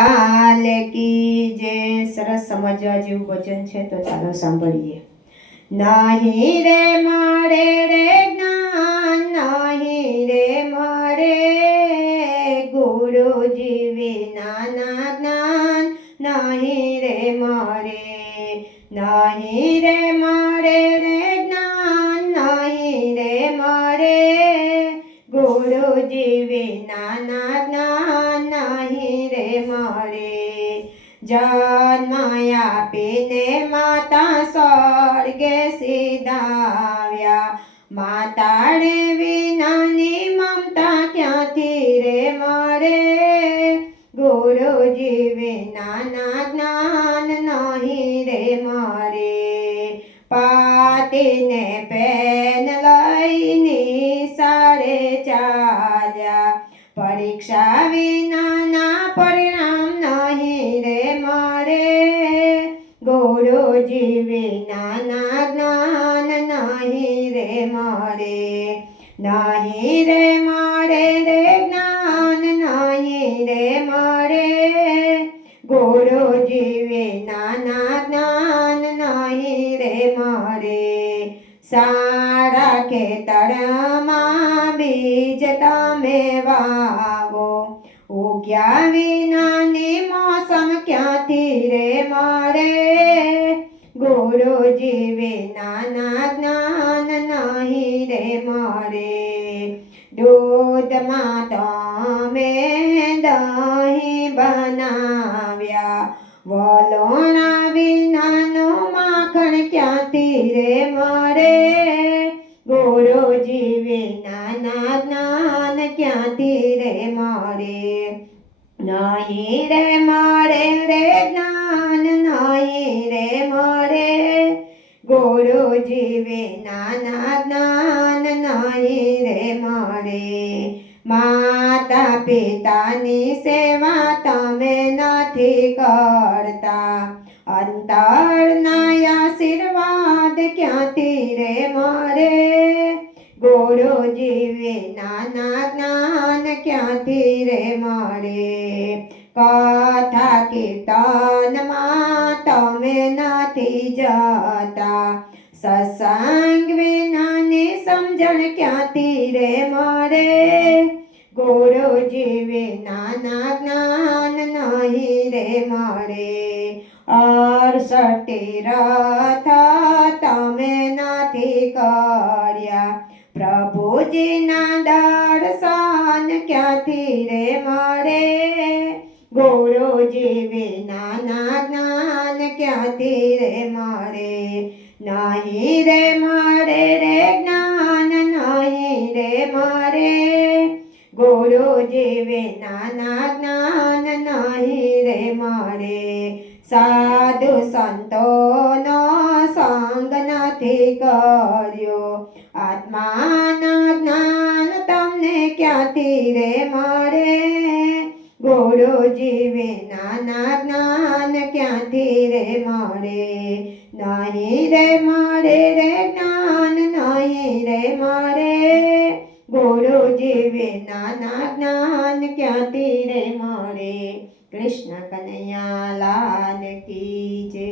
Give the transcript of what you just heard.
લાલ કી જે સરસ સમજવા જેવું વચન છે, તો ચાલો સાંભળીએ. નહીં રે મળે રે જ્ઞાન, નહીં રે મળે ગુરુજી વિનાના જ્ઞાન, નહીં રે મળે, નહીં રે મળે રે જ્ઞાન, નહીં રે મળે ગુરુજી વિનાના જ્ઞાન, નહીં રે મળે. જન્મ આપીને માતા સ્વર્ગે સીધાવ્યા, માતાને વિનાની મમતા ક્યાંથી રે મળે, ગુરુજી વિનાના જ્ઞાન, નહીં રે મળે. પાટીને પેન લઈને સારે ચાલ્યા, પરીક્ષા વિનાના પરિણામ નહીં રે મળે, ગુરુજી વિનાના જ્ઞાન, નહીં રે મળે. નહીં રે મળે રે જ્ઞાન, નહીં રે મળે ગુરુજી વિનાના જ્ઞાન, નહીં રે મળે. સારા ખેતરમાં બીજ તમે વાવો, ઉગ્યા વિનાની મોસમ ક્યાંથી રે મળે, ગુરુજી વિનાના જ્ઞાન, નહીં રે મળે. દૂધમાં તમે દહીં બનાવ્યા, વલોણા વિનાનું માખણ ક્યાંથી રે મળે, ગુરુજી વિનાના જ્ઞાન, ક્યાંથી રે મળે. નહીં રે મળે રે જ્ઞાન, નહીં રે મળે ગુરુજી વિનાના જ્ઞાન, નહીં રે મળે. માતા પિતાની સેવા તમે નથી કરતા, અંતરના આશીર્વાદ ક્યાંથી રે મળે, ગુરુજી વિનાના જ્ઞાન, ક્યાંથી રે મળે. કથા કીર્તનમાં તમે નથી જતા, સત્સંગ વિનાની સમજણ ક્યાંથી રે મળે, ગુરુજી વિનાના જ્ઞાન, નહીં રે મળે. 68 રથ તમે નથી કર્યા, પ્રભુજીના દર્શન ક્યાંથી રે મળે, ગુરુજી વિનાના જ્ઞાન, ક્યાંથી રે મળે. નહીં રે મળે રે જ્ઞાન, નહીં રે મળે ગુરુજી વિનાના જ્ઞાન, નહીં રે મળે. સાધુ સંતોનો સંગ નથી કર્યો, આત્માના જ્ઞાન તમને ક્યાંથી રે મળે, ગુરુજી વિનાના જ્ઞાન, ક્યાંથી રે મળે. નહીં રે મળે રે જ્ઞાન, નહીં રે મળે ગુરુજી વિનાના જ્ઞાન, ક્યાંથી રે મળે. કૃષ્ણ કનૈયા લાલ કી જય.